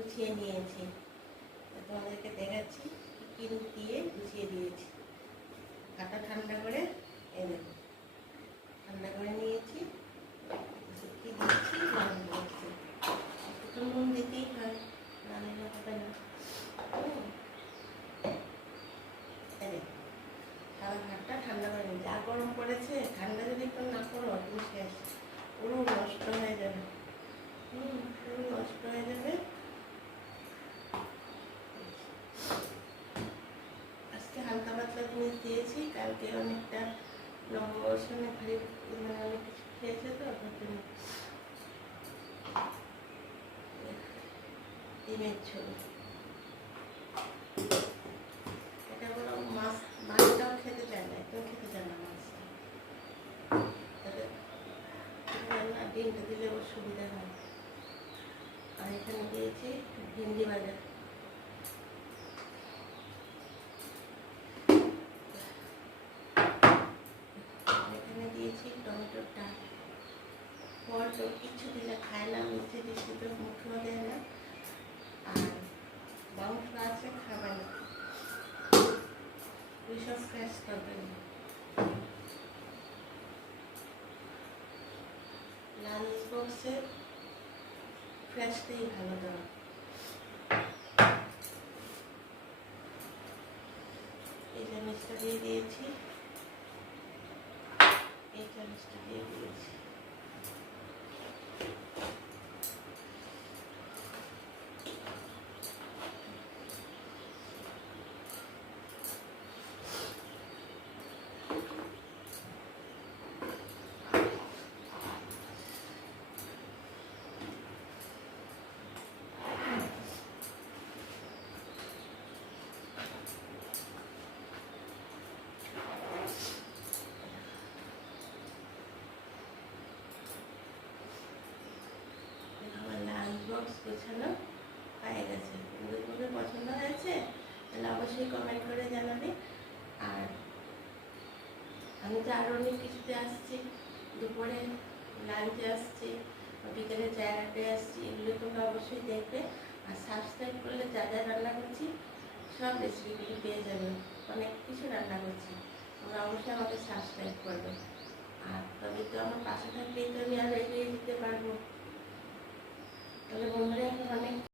গুছিয়ে নিয়েছি, তোমাদেরকে দেখাচ্ছি কি দিয়ে গুছিয়ে দিয়েছি। খাতা ঠান্ডা করে এনে ঠান্ডা করে নিয়েছি, কি দিচ্ছি লবণ দিচ্ছি, একটু নুন দিতেই হয়, না দিলে হবে না। সারা ভাতটা ঠান্ডা করে নিই, যা গরম পড়েছে, ঠান্ডা যদি একটু না করো তুমি শেষ, পুরো নষ্ট হয়ে যাবে। পুরো নষ্ট হয়ে যাবে। আজকে হালকা পাতলা জিনিস দিয়েছি, কালকে অনেকটা নববর্ষণে ভারী মানে অনেক কিছু খেয়েছে তো, ডিমের ঝোল। এটা বলো মাছটাও খেতে চায় না, একদম খেতে চায় না মাছটা, না ডিমটা দিলে ওর সুবিধা হয়। আর এখানে দিয়েছি ভিন্ডি ভাজা, এখানে দিয়েছি টমেটোর ডাল। ফল তো কিছু দিলে খায় না, মিষ্টি টিষ্টি তো মুখেও দেয় না, আর মাংস আছে খাবে না, ওইসব ফ্রেশ তরকারি। লাঞ্চ বক্সে ফ্রেশটাই ভালো দেওয়া। এই চামচটা দিয়ে দিয়েছি, এই চামচটা দিয়ে দিয়েছি। বক্স গোছানো হয়ে গেছে, তোমাদের পছন্দ হয়েছে তাহলে অবশ্যই কমেন্ট করে জানাবে। আর আমি তো আরও অনেক কিছুতে আসছি, দুপুরে লাঞ্চে আসছি, বিকেলে চায়ের আড্ডায় আসছি, এগুলো তোমরা অবশ্যই দেখবে। আর সাবস্ক্রাইব করলে যা যা রান্না করছি সব রেসিপিগুলো পেয়ে যাবে, অনেক কিছু রান্না করছি, তোমরা অবশ্যই আমাকে সাবস্ক্রাইব করবে। আর তবে তো আমার পাশে থাকলেই তো আমি আর এগিয়ে দিতে পারবো। তাহলে বন্ধুরা এখন অনেক